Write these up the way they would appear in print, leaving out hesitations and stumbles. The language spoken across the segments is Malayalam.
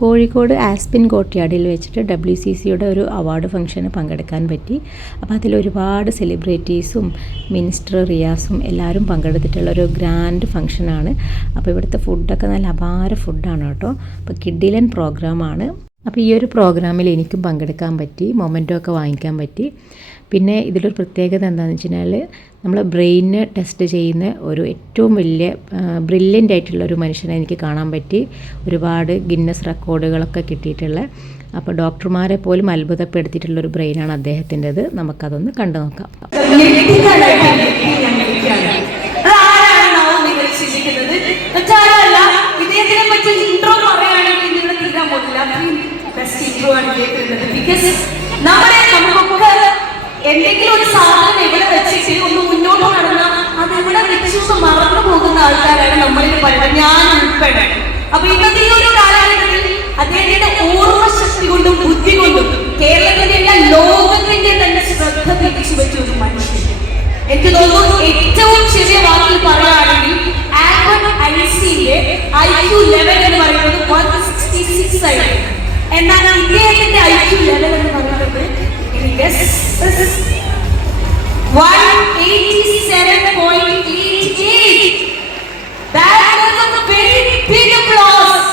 കോഴിക്കോട് ആസ്പിൻ കോർട്ട്യാർഡിൽ വെച്ചിട്ട് WCCയുടെ ഒരു അവാർഡ് ഫംഗ്ഷന് പങ്കെടുക്കാൻ പറ്റി. അപ്പോൾ അതിലൊരുപാട് സെലിബ്രിറ്റീസും മിനിസ്റ്റർ റിയാസും എല്ലാവരും പങ്കെടുത്തിട്ടുള്ള ഒരു ഗ്രാൻഡ് ഫംഗ്ഷനാണ്. അപ്പോൾ ഇവിടുത്തെ ഫുഡൊക്കെ നല്ല അപാര ഫുഡാണ് കേട്ടോ. അപ്പോൾ കിഡിലൻ പ്രോഗ്രാമാണ്. അപ്പോൾ ഈ ഒരു പ്രോഗ്രാമിൽ എനിക്കും പങ്കെടുക്കാൻ പറ്റി, മൊമെൻറ്റോ ഒക്കെ വാങ്ങിക്കാൻ പറ്റി. പിന്നെ ഇതിലൊരു പ്രത്യേകത എന്താണെന്ന് വെച്ച് കഴിഞ്ഞാൽ നമ്മൾ ബ്രെയിന് ടെസ്റ്റ് ചെയ്യുന്ന ഒരു ഏറ്റവും വലിയ ബ്രില്യൻ്റ് ആയിട്ടുള്ള ഒരു മനുഷ്യനെ എനിക്ക് കാണാൻ പറ്റി. ഒരുപാട് ഗിന്നസ് റെക്കോർഡുകളൊക്കെ കിട്ടിയിട്ടുള്ള, അപ്പോൾ ഡോക്ടർമാരെ പോലും അത്ഭുതപ്പെടുത്തിയിട്ടുള്ളൊരു ബ്രെയിനാണ് അദ്ദേഹത്തിൻ്റെത്. നമുക്കതൊന്ന് കണ്ടു നോക്കാം. എന്തെങ്കിലും ഒരു സാധനം ഇവിടെ വെച്ചിട്ട് ഒന്ന് മുന്നോട്ട് നടന്നാൽ അത് ഇവിടെ വെച്ച് മറന്നു പോകുന്ന ആൾക്കാരാണ് നമ്മളിൽ പറയുന്നത്, ഞാൻ ഉൾപ്പെടെ. അപ്പൊ ഇന്നത്തെ ഈ ഒരു കാലഘട്ടത്തിൽ അദ്ദേഹത്തിന്റെ ഓർമ്മശക്തി കൊണ്ടും ബുദ്ധി കൊണ്ടും കേരളത്തിന്റെ അല്ല ലോകത്തിന്റെ തന്നെ ശ്രദ്ധ തിരിച്ചു വെച്ച ഒരു മനുഷ്യൻ. എനിക്ക് തോന്നുന്നു ഏറ്റവും ചെറിയ വാക്കിൽ പറയുകയാണെങ്കിൽ ആൽബർട്ട് ഐൻസ്റ്റീന്റെ IQ ലെവൽ എന്ന് പറയുന്നത് 166 ആയിരുന്നു. എന്നാൽ ഇദ്ദേഹത്തിന്റെ IQ ലെവൽ എന്ന് പറയുന്നത് 187.88. That was a very big applause.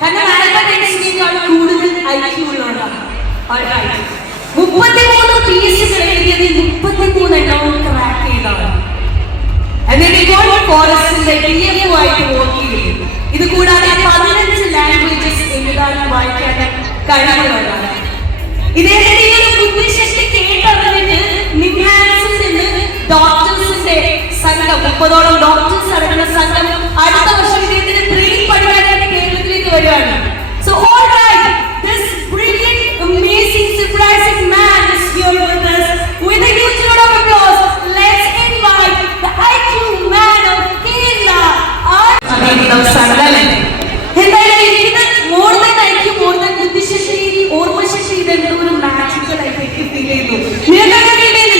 കാരണം ആൽബർട്ട് ഐൻസ്റ്റീനേക്കാൾ കൂടുതൽ IQ ഉള്ളതാണ്. 33 പീസുകൾ എഴുതിയത് 33 എണ്ണവും ക്രാക്ക് ചെയ്തതാണ്. എന്നിട്ടിപ്പോൾ ഫോറസ്റ്റിന്റെ DFO ആയിട്ട് വർക്ക് ചെയ്യുന്നു. ഇത് കൂടാതെ 15 ലാംഗ്വേജസ് എഴുതാനും വായിക്കാനും കഴിവുള്ളതാണ്. ഇദ്ദേഹത്തിന്റെ ഈ ഒരു ബുദ്ധിശക്തി കേട്ടറിഞ്ഞിട്ട് നിംഹാൻസിൽ നിന്ന് ഡോക്ടേഴ്സിന്റെ സംഘം 30ഓളം ഡോക്ടേഴ്സ് അടങ്ങുന്ന സംഘം അടുത്ത വർഷം ഇദ്ദേഹത്തിന് ബ്രെയിൻ പഠിക്കാനായിട്ട് കേരളത്തിലേക്ക് വരികയാണ്. So all right, this brilliant, amazing, surprising man is here with us. With a huge round of applause, let's invite the IQ man of Kerala. എന്തായാലും ഇത് more than IQ, more than ബുദ്ധിശക്തി, ഓർമ്മശക്തി, ഇതെന്തോ ഒരു മാജിക്കൽ ആയിട്ട് എനിക്ക് ഫീൽ ചെയ്തു. നിങ്ങൾക്ക് ഫീൽ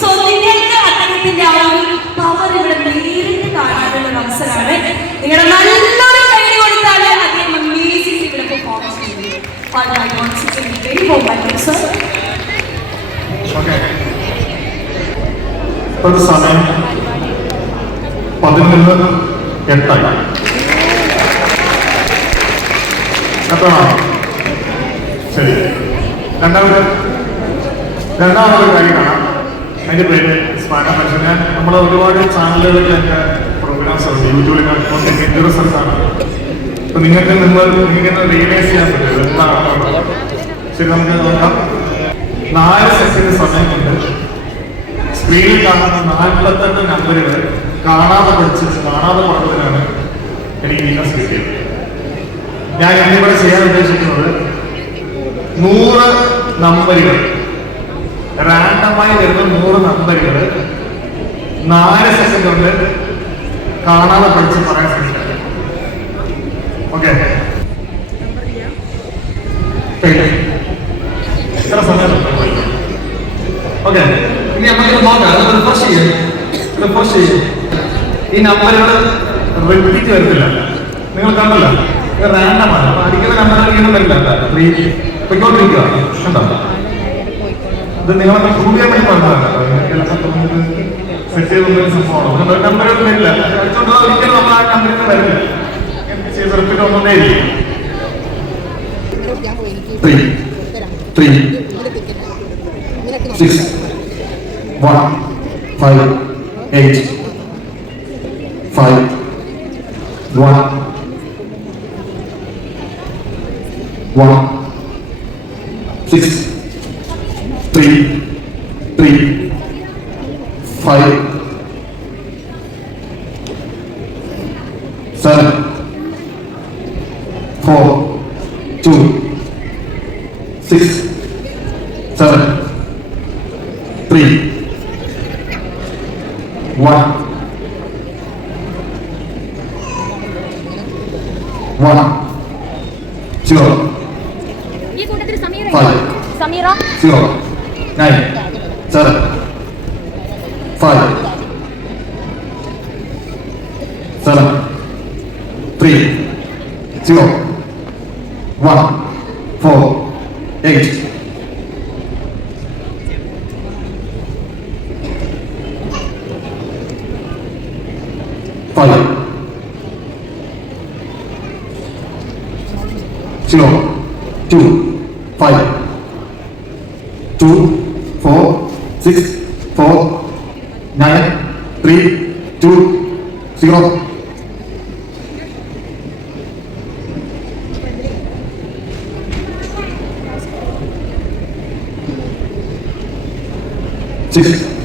സോ നിങ്ങൾക്ക് അദ്ദേഹത്തിന്റെ ആ ഒരു പവർ ഇവിടെ നേരിട്ട് കാണാനുള്ള ഒരു അവസരമാണ്. നിങ്ങളുടെ നല്ലൊരു കൈ കൊടുത്താൽ അദ്ദേഹം അമേസിംഗ് ഇവിടെ പെർഫോം ചെയ്യും. ഒരു സമയം 11:08 എത്രയാണ്? ശരി, രണ്ടാമതൊരു കാര്യം കാണാം. അതിൻ്റെ പേര് സ്പാന മനുഷ്യന്. നമ്മൾ ഒരുപാട് ചാനലുകളിലൊക്കെ പ്രോഗ്രാംസ് ഉണ്ട്, യൂട്യൂബിൽ കാണുമ്പോൾ റിസൾട്ടാണ്. അപ്പൊ നിങ്ങൾക്ക് റിയലൈസ് ചെയ്യാൻ പറ്റും എന്താണ്. ശരി, നമുക്ക് നോക്കാം. 4 സെക്കൻഡ് സമയം കൊണ്ട് സ്ക്രീനിൽ കാണുന്ന 48 നമ്പറുകൾ കാണാതെ പഠിച്ചതിനാണ് എനിക്ക് ഗിന്നസ് കിട്ടിയത്. ഞാൻ ഇവിടെ ചെയ്യാൻ ഉദ്ദേശിക്കുന്നത് 100 നമ്പറുകൾ, റാൻഡമായി വരുന്ന 100 നമ്പറുകൾ 4 സെക്കൻഡ് കൊണ്ട് കാണാതെ പഠിച്ച് പറയാൻ ശ്രമിക്കാം. ഓക്കെ, എത്ര സമയം? ഓക്കെ, ഇനി നമുക്ക് നോക്കാം. റിഫ്രഷ് ചെയ്യും. ഈ നമ്പറുകൾ റിപ്പീറ്റ് വരത്തില്ല, നിങ്ങൾ കണ്ടല്ലോ, റാൻഡമാണ്. അടിക്കുന്ന നമ്പറുകൾ വീണ്ടും വരില്ല. പൊയ്ക്കൊണ്ടിരിക്കുക കണ്ടോ. ഇത് നിങ്ങളൊക്കെ പ്രൂവ് ചെയ്യാൻ വേണ്ടി പറഞ്ഞതാണ്. സെറ്റ് ചെയ്തൊന്നും സംഭവമാണ്. നമ്പറുകൾ വരില്ല, ഒരിക്കലും നമ്മൾ ആ നമ്പറിൽ നിന്ന് വരില്ല. റിപ്പീറ്റ് ഒന്നേ ഇല്ല. 3 6 1 5 8 5 1 1 6 3 3 5 7 4 2 6 7 3 1 1 0 5 0 9 7 5 7 3 0 1, 4, 8. 5, 0, 2, 5, 2, 4, 6, 4, 9, 3, 2, 0. 6,